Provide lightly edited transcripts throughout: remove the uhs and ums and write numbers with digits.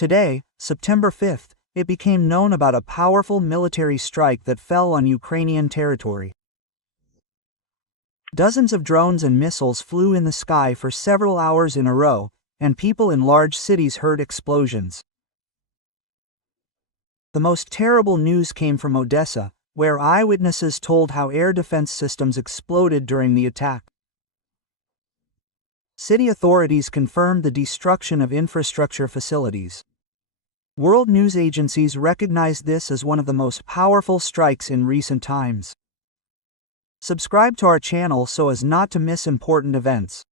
Today, September 5th, it became known about a powerful military strike that fell on Ukrainian territory. Dozens of drones and missiles flew in the sky for several hours in a row, and people in large cities heard explosions. The most terrible news came from Odessa, where eyewitnesses told how air defense systems exploded during the attack. City authorities confirmed the destruction of infrastructure facilities. World news agencies recognized this as one of the most powerful strikes in recent times. Subscribe to our channel so as not to miss important events.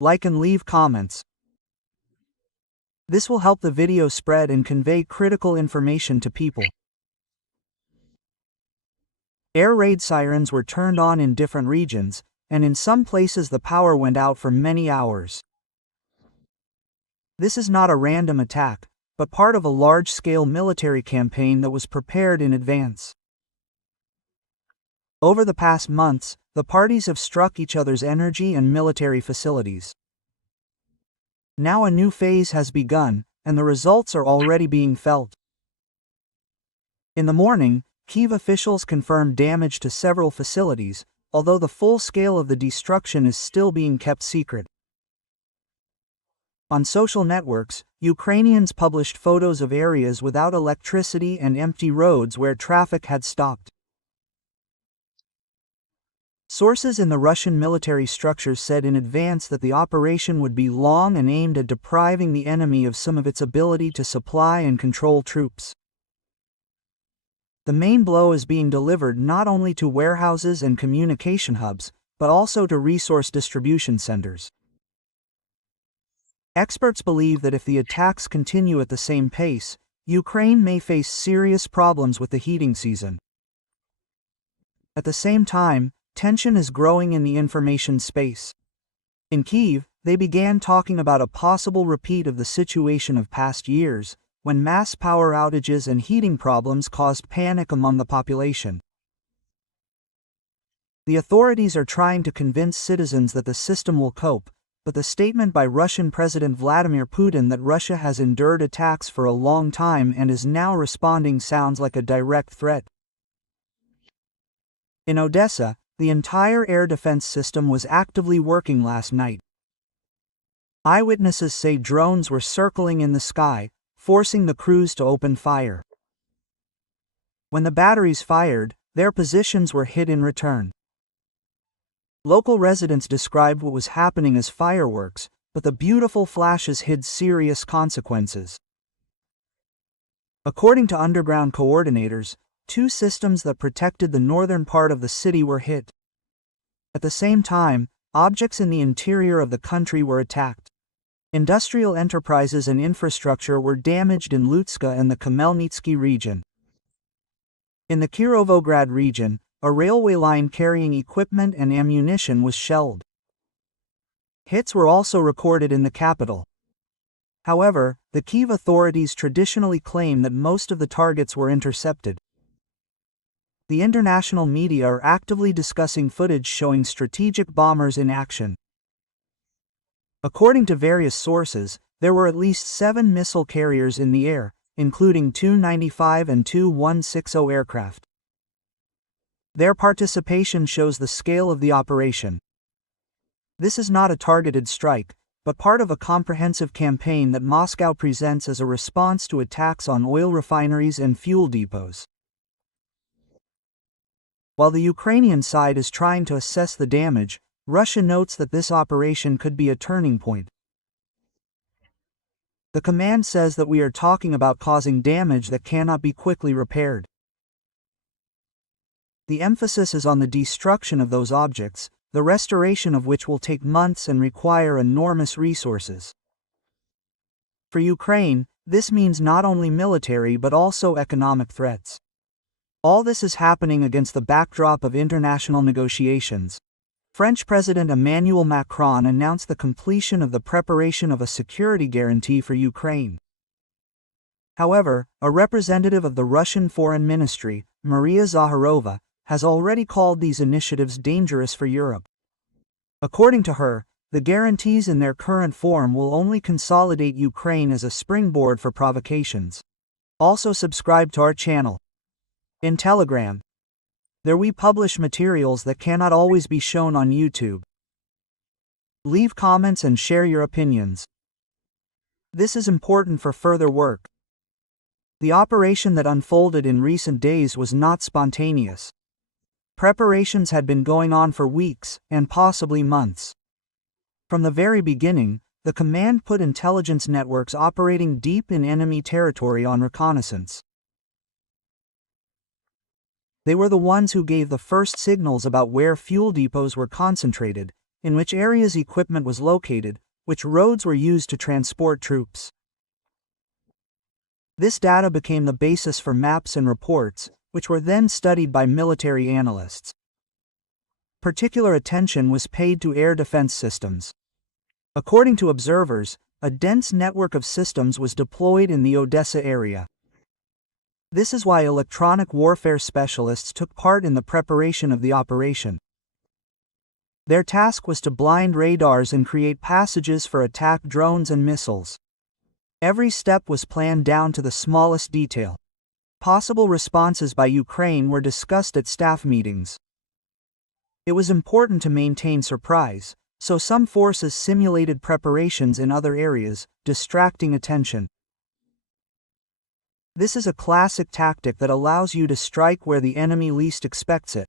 Like and leave comments. This will help the video spread and convey critical information to people. Air raid sirens were turned on in different regions, and in some places the power went out for many hours. This is not a random attack, but part of a large-scale military campaign that was prepared in advance. Over the past months, the parties have struck each other's energy and military facilities. Now a new phase has begun, and the results are already being felt. In the morning, Kyiv officials confirmed damage to several facilities, although the full scale of the destruction is still being kept secret. On social networks, Ukrainians published photos of areas without electricity and empty roads where traffic had stopped. Sources in the Russian military structures said in advance that the operation would be long and aimed at depriving the enemy of some of its ability to supply and control troops. The main blow is being delivered not only to warehouses and communication hubs, but also to resource distribution centers. Experts believe that if the attacks continue at the same pace, Ukraine may face serious problems with the heating season. At the same time, tension is growing in the information space. In Kyiv, they began talking about a possible repeat of the situation of past years, when mass power outages and heating problems caused panic among the population. The authorities are trying to convince citizens that the system will cope, but the statement by Russian President Vladimir Putin that Russia has endured attacks for a long time and is now responding sounds like a direct threat. In Odessa, the entire air defense system was actively working last night. Eyewitnesses say drones were circling in the sky, forcing the crews to open fire. When the batteries fired, their positions were hit in return. Local residents described what was happening as fireworks, but the beautiful flashes hid serious consequences. According to underground coordinators, 2 systems that protected the northern part of the city were hit. At the same time, objects in the interior of the country were attacked. Industrial enterprises and infrastructure were damaged in Lutska and the Khmelnytsky region. In the Kirovograd region, a railway line carrying equipment and ammunition was shelled. Hits were also recorded in the capital. However, the Kyiv authorities traditionally claim that most of the targets were intercepted. The international media are actively discussing footage showing strategic bombers in action. According to various sources, there were at least 7 missile carriers in the air, including 295 and 2160 aircraft. Their participation shows the scale of the operation. This is not a targeted strike, but part of a comprehensive campaign that Moscow presents as a response to attacks on oil refineries and fuel depots. While the Ukrainian side is trying to assess the damage, Russia notes that this operation could be a turning point. The command says that we are talking about causing damage that cannot be quickly repaired. The emphasis is on the destruction of those objects, the restoration of which will take months and require enormous resources. For Ukraine, this means not only military but also economic threats. All this is happening against the backdrop of international negotiations. French President Emmanuel Macron announced the completion of the preparation of a security guarantee for Ukraine. However, a representative of the Russian Foreign Ministry, Maria Zakharova, has already called these initiatives dangerous for Europe. According to her, the guarantees in their current form will only consolidate Ukraine as a springboard for provocations. Also subscribe to our channel. In Telegram, there we publish materials that cannot always be shown on YouTube. Leave comments and share your opinions. This is important for further work. The operation that unfolded in recent days was not spontaneous. Preparations had been going on for weeks, and possibly months. From the very beginning, the command put intelligence networks operating deep in enemy territory on reconnaissance. They were the ones who gave the first signals about where fuel depots were concentrated, in which areas equipment was located, which roads were used to transport troops. This data became the basis for maps and reports, which were then studied by military analysts. Particular attention was paid to air defense systems. According to observers, a dense network of systems was deployed in the Odessa area. This is why electronic warfare specialists took part in the preparation of the operation. Their task was to blind radars and create passages for attack drones and missiles. Every step was planned down to the smallest detail. Possible responses by Ukraine were discussed at staff meetings. It was important to maintain surprise, so some forces simulated preparations in other areas, distracting attention. This is a classic tactic that allows you to strike where the enemy least expects it.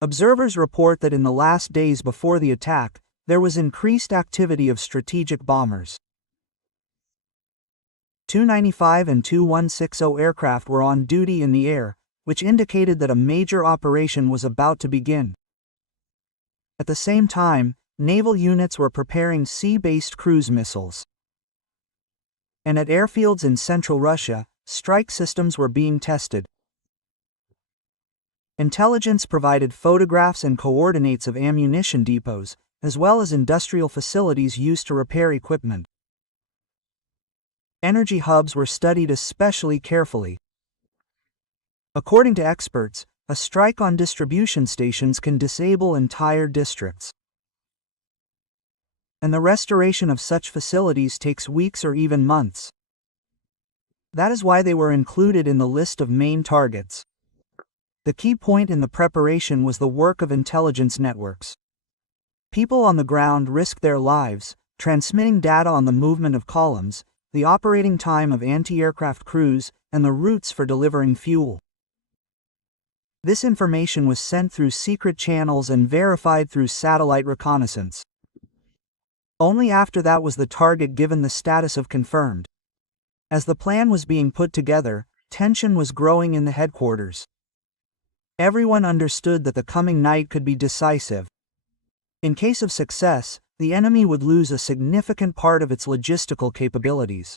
Observers report that in the last days before the attack, there was increased activity of strategic bombers. Tu-95 and Tu-160 aircraft were on duty in the air, which indicated that a major operation was about to begin. At the same time, naval units were preparing sea-based cruise missiles. And at airfields in central Russia, strike systems were being tested. Intelligence provided photographs and coordinates of ammunition depots, as well as industrial facilities used to repair equipment. Energy hubs were studied especially carefully. According to experts, a strike on distribution stations can disable entire districts. And the restoration of such facilities takes weeks or even months. That is why they were included in the list of main targets. The key point in the preparation was the work of intelligence networks. People on the ground risked their lives, transmitting data on the movement of columns, the operating time of anti-aircraft crews, and the routes for delivering fuel. This information was sent through secret channels and verified through satellite reconnaissance. Only after that was the target given the status of confirmed. As the plan was being put together, tension was growing in the headquarters. Everyone understood that the coming night could be decisive. In case of success, the enemy would lose a significant part of its logistical capabilities.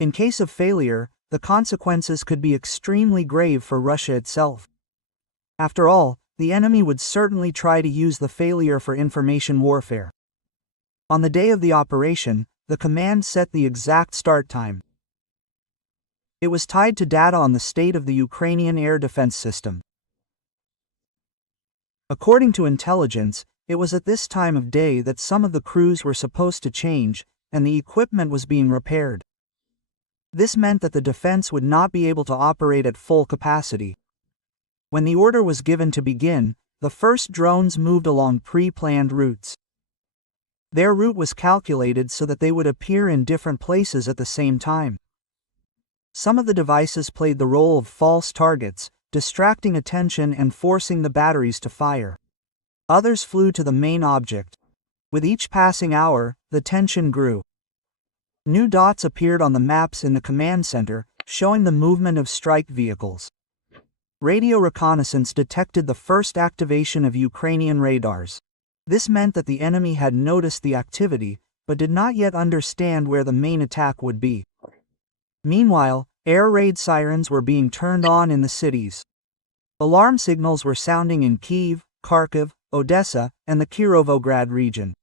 In case of failure, the consequences could be extremely grave for Russia itself. After all, the enemy would certainly try to use the failure for information warfare. On the day of the operation, the command set the exact start time. It was tied to data on the state of the Ukrainian air defense system. According to intelligence, it was at this time of day that some of the crews were supposed to change, and the equipment was being repaired. This meant that the defense would not be able to operate at full capacity. When the order was given to begin, the first drones moved along pre-planned routes. Their route was calculated so that they would appear in different places at the same time. Some of the devices played the role of false targets, distracting attention and forcing the batteries to fire. Others flew to the main object. With each passing hour, the tension grew. New dots appeared on the maps in the command center, showing the movement of strike vehicles. Radio reconnaissance detected the first activation of Ukrainian radars. This meant that the enemy had noticed the activity, but did not yet understand where the main attack would be. Meanwhile, air raid sirens were being turned on in the cities. Alarm signals were sounding in Kyiv, Kharkiv, Odessa, and the Kirovograd region.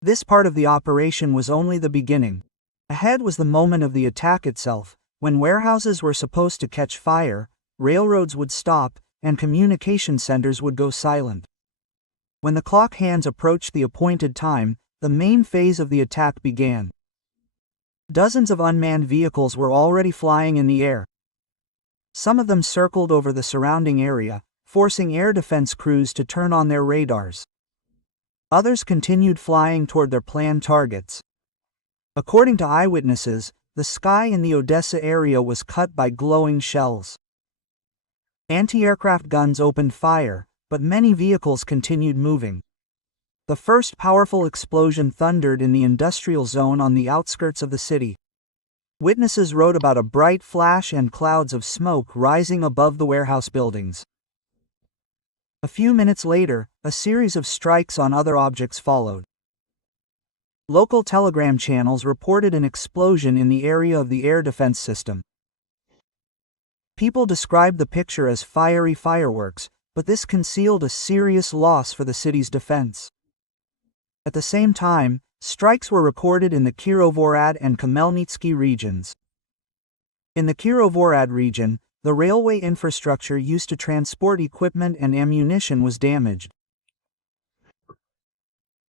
This part of the operation was only the beginning. Ahead was the moment of the attack itself, when warehouses were supposed to catch fire, railroads would stop, and communication centers would go silent. When the clock hands approached the appointed time, the main phase of the attack began. Dozens of unmanned vehicles were already flying in the air. Some of them circled over the surrounding area, forcing air defense crews to turn on their radars. Others continued flying toward their planned targets. According to eyewitnesses, the sky in the Odessa area was cut by glowing shells. Anti-aircraft guns opened fire, but many vehicles continued moving. The first powerful explosion thundered in the industrial zone on the outskirts of the city. Witnesses wrote about a bright flash and clouds of smoke rising above the warehouse buildings. A few minutes later, a series of strikes on other objects followed. Local telegram channels reported an explosion in the area of the air defense system. People described the picture as fiery fireworks, but this concealed a serious loss for the city's defense. At the same time, strikes were recorded in the Kirovorad and Khmelnytsky regions. In the Kirovorad region, the railway infrastructure used to transport equipment and ammunition was damaged.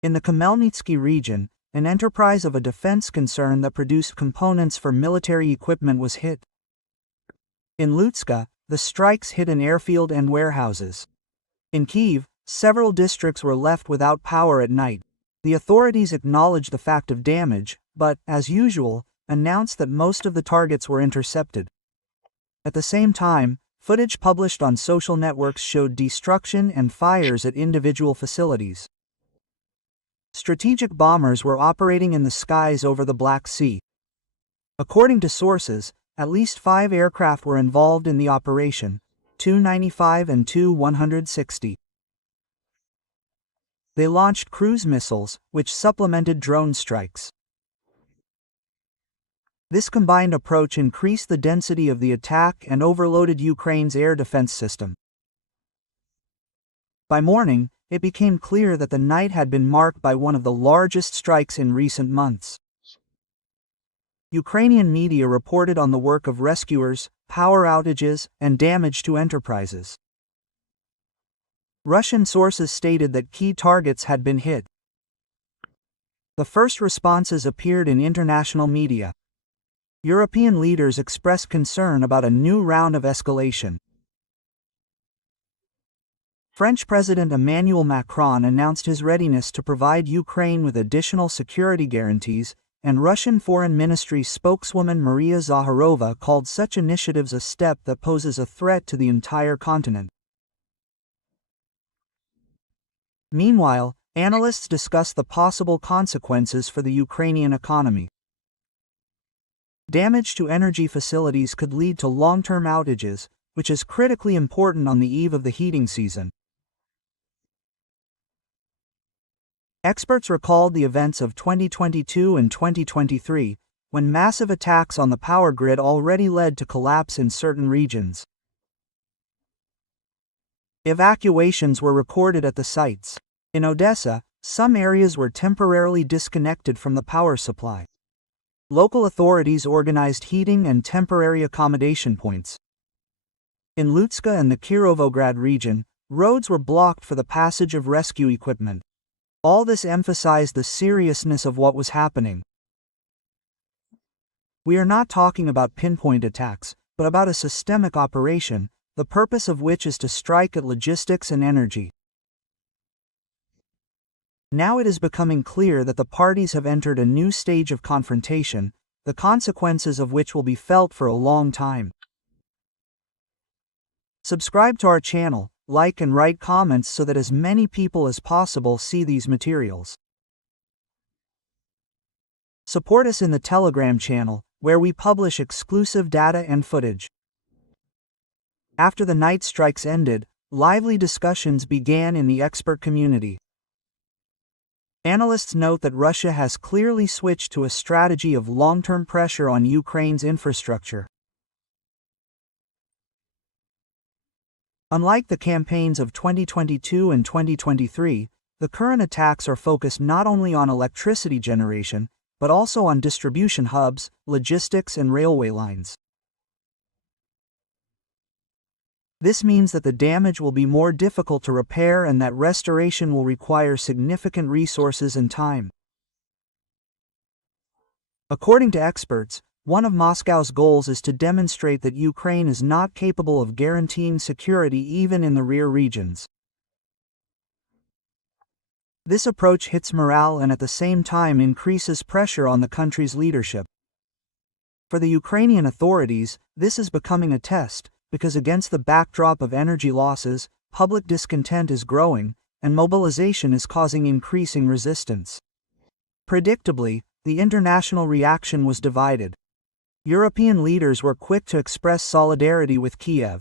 In the Khmelnytsky region, an enterprise of a defense concern that produced components for military equipment was hit. In Lutska, the strikes hit an airfield and warehouses. In Kyiv, several districts were left without power at night. The authorities acknowledged the fact of damage, but, as usual, announced that most of the targets were intercepted. At the same time, footage published on social networks showed destruction and fires at individual facilities. Strategic bombers were operating in the skies over the Black Sea. According to sources, at least 5 aircraft were involved in the operation, Tu-95 and Tu-160. They launched cruise missiles, which supplemented drone strikes. This combined approach increased the density of the attack and overloaded Ukraine's air defense system. By morning, it became clear that the night had been marked by one of the largest strikes in recent months. Ukrainian media reported on the work of rescuers, power outages, and damage to enterprises. Russian sources stated that key targets had been hit. The first responses appeared in international media. European leaders expressed concern about a new round of escalation. French President Emmanuel Macron announced his readiness to provide Ukraine with additional security guarantees, and Russian Foreign Ministry spokeswoman Maria Zakharova called such initiatives a step that poses a threat to the entire continent. Meanwhile, analysts discuss the possible consequences for the Ukrainian economy. Damage to energy facilities could lead to long-term outages, which is critically important on the eve of the heating season. Experts recalled the events of 2022 and 2023, when massive attacks on the power grid already led to collapse in certain regions. Evacuations were recorded at the sites. In Odessa, some areas were temporarily disconnected from the power supply. Local authorities organized heating and temporary accommodation points. In Lutska and the Kirovorad region, roads were blocked for the passage of rescue equipment. All this emphasized the seriousness of what was happening. We are not talking about pinpoint attacks, but about a systemic operation, the purpose of which is to strike at logistics and energy. Now it is becoming clear that the parties have entered a new stage of confrontation, the consequences of which will be felt for a long time. Subscribe to our channel, like and write comments so that as many people as possible see these materials. Support us in the Telegram channel, where we publish exclusive data and footage. After the night strikes ended, lively discussions began in the expert community. Analysts note that Russia has clearly switched to a strategy of long-term pressure on Ukraine's infrastructure. Unlike the campaigns of 2022 and 2023, the current attacks are focused not only on electricity generation, but also on distribution hubs, logistics, and railway lines. This means that the damage will be more difficult to repair and that restoration will require significant resources and time. According to experts, one of Moscow's goals is to demonstrate that Ukraine is not capable of guaranteeing security even in the rear regions. This approach hits morale and at the same time increases pressure on the country's leadership. For the Ukrainian authorities, this is becoming a test, because against the backdrop of energy losses, public discontent is growing, and mobilization is causing increasing resistance. Predictably, the international reaction was divided. European leaders were quick to express solidarity with Kyiv.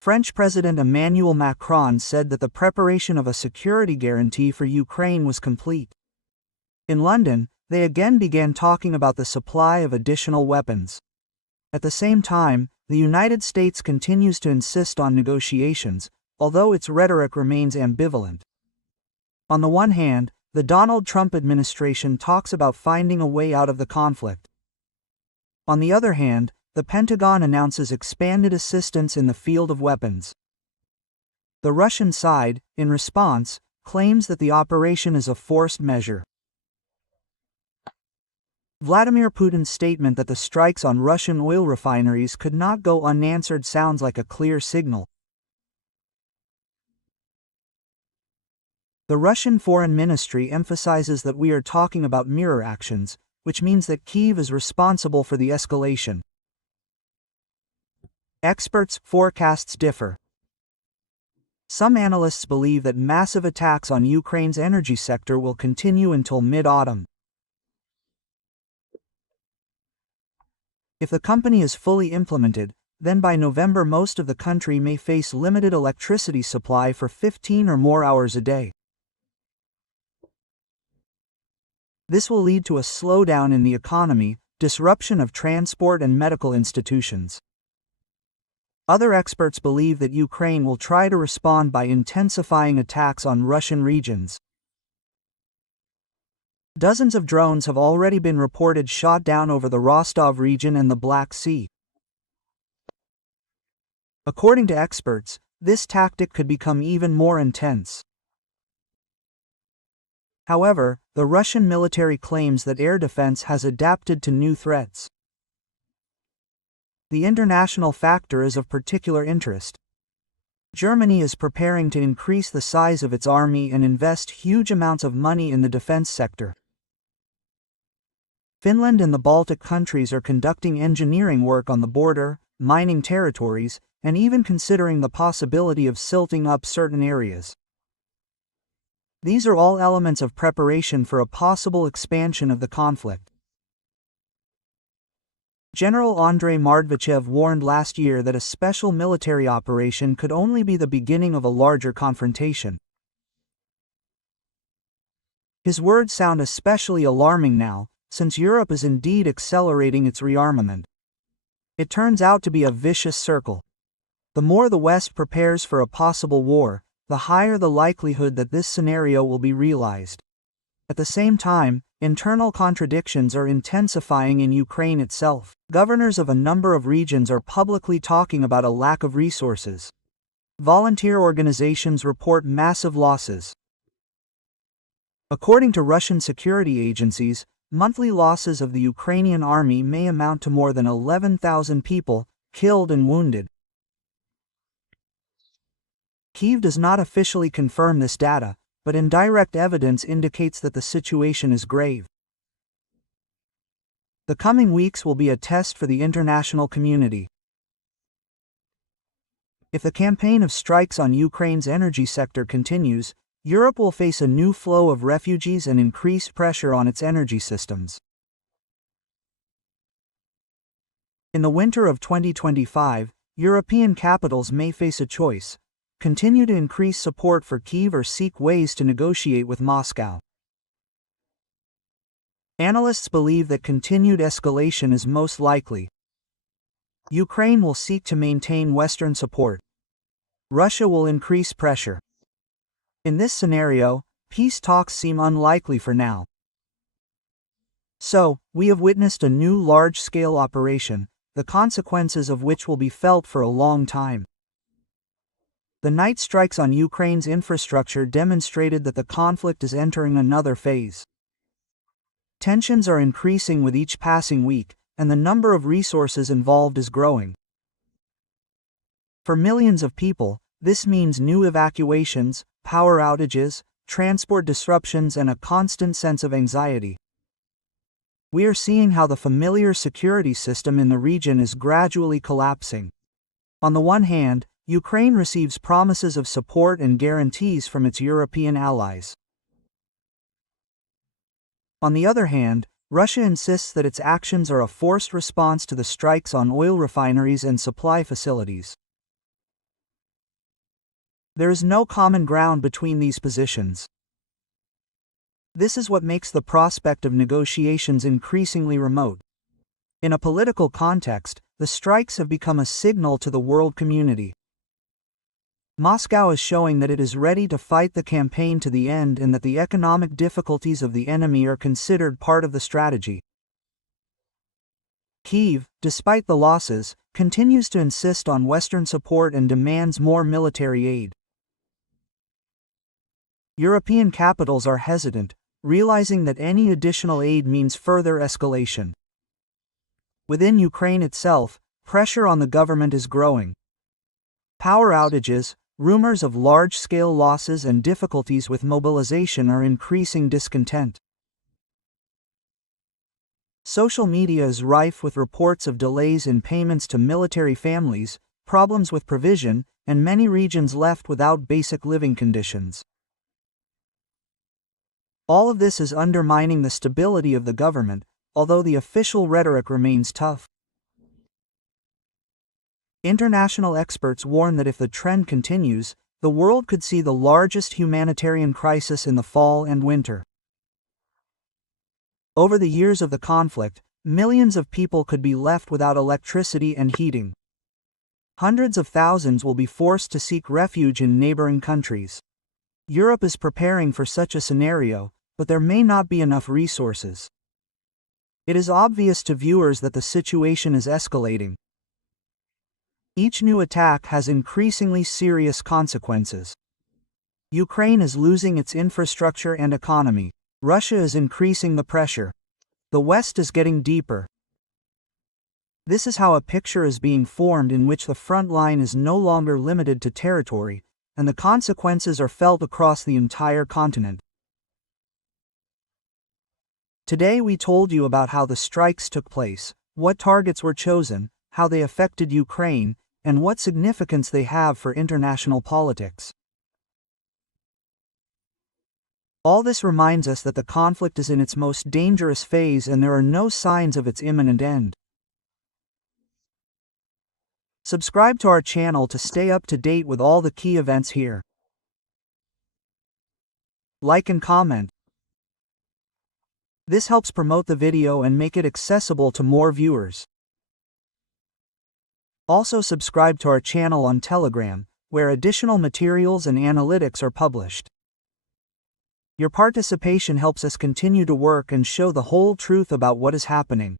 French President Emmanuel Macron said that the preparation of a security guarantee for Ukraine was complete. In London, they again began talking about the supply of additional weapons. At the same time, the United States continues to insist on negotiations, although its rhetoric remains ambivalent. On the one hand, the Donald Trump administration talks about finding a way out of the conflict. On the other hand, the Pentagon announces expanded assistance in the field of weapons. The Russian side, in response, claims that the operation is a forced measure. Vladimir Putin's statement that the strikes on Russian oil refineries could not go unanswered sounds like a clear signal. The Russian Foreign Ministry emphasizes that we are talking about mirror actions, which means that Kyiv is responsible for the escalation. Experts' forecasts differ. Some analysts believe that massive attacks on Ukraine's energy sector will continue until mid-autumn. If the company is fully implemented, then by November most of the country may face limited electricity supply for 15 or more hours a day. This will lead to a slowdown in the economy, disruption of transport and medical institutions. Other experts believe that Ukraine will try to respond by intensifying attacks on Russian regions. Dozens of drones have already been reported shot down over the Rostov region and the Black Sea. According to experts, this tactic could become even more intense. However, the Russian military claims that air defense has adapted to new threats. The international factor is of particular interest. Germany is preparing to increase the size of its army and invest huge amounts of money in the defense sector. Finland and the Baltic countries are conducting engineering work on the border, mining territories, and even considering the possibility of silting up certain areas. These are all elements of preparation for a possible expansion of the conflict. General Andrei Mardvichev warned last year that a special military operation could only be the beginning of a larger confrontation. His words sound especially alarming now, since Europe is indeed accelerating its rearmament. It turns out to be a vicious circle. The more the West prepares for a possible war, the higher the likelihood that this scenario will be realized. At the same time, internal contradictions are intensifying in Ukraine itself. Governors of a number of regions are publicly talking about a lack of resources. Volunteer organizations report massive losses. According to Russian security agencies, monthly losses of the Ukrainian army may amount to more than 11,000 people, killed and wounded. Kyiv does not officially confirm this data, but indirect evidence indicates that the situation is grave. The coming weeks will be a test for the international community. If the campaign of strikes on Ukraine's energy sector continues, Europe will face a new flow of refugees and increased pressure on its energy systems. In the winter of 2025, European capitals may face a choice: continue to increase support for Kyiv or seek ways to negotiate with Moscow. Analysts believe that continued escalation is most likely. Ukraine will seek to maintain Western support. Russia will increase pressure. In this scenario, peace talks seem unlikely for now. So, we have witnessed a new large-scale operation, the consequences of which will be felt for a long time. The night strikes on Ukraine's infrastructure demonstrated that the conflict is entering another phase. Tensions are increasing with each passing week, and the number of resources involved is growing. For millions of people, this means new evacuations, power outages, transport disruptions, and a constant sense of anxiety. We are seeing how the familiar security system in the region is gradually collapsing. On the one hand, Ukraine receives promises of support and guarantees from its European allies. On the other hand, Russia insists that its actions are a forced response to the strikes on oil refineries and supply facilities. There is no common ground between these positions. This is what makes the prospect of negotiations increasingly remote. In a political context, the strikes have become a signal to the world community. Moscow is showing that it is ready to fight the campaign to the end and that the economic difficulties of the enemy are considered part of the strategy. Kyiv, despite the losses, continues to insist on Western support and demands more military aid. European capitals are hesitant, realizing that any additional aid means further escalation. Within Ukraine itself, pressure on the government is growing. Power outages, rumors of large-scale losses, and difficulties with mobilization are increasing discontent. Social media is rife with reports of delays in payments to military families, problems with provision, and many regions left without basic living conditions. All of this is undermining the stability of the government, although the official rhetoric remains tough. International experts warn that if the trend continues, the world could see the largest humanitarian crisis in the fall and winter. Over the years of the conflict, millions of people could be left without electricity and heating. Hundreds of thousands will be forced to seek refuge in neighboring countries. Europe is preparing for such a scenario, but there may not be enough resources. It is obvious to viewers that the situation is escalating. Each new attack has increasingly serious consequences. Ukraine is losing its infrastructure and economy. Russia is increasing the pressure. The West is getting deeper. This is how a picture is being formed in which the front line is no longer limited to territory, and the consequences are felt across the entire continent. Today we told you about how the strikes took place, what targets were chosen, how they affected Ukraine, and what significance they have for international politics. All this reminds us that the conflict is in its most dangerous phase and there are no signs of its imminent end. Subscribe to our channel to stay up to date with all the key events here. Like and comment. This helps promote the video and make it accessible to more viewers. Also subscribe to our channel on Telegram, where additional materials and analytics are published. Your participation helps us continue to work and show the whole truth about what is happening.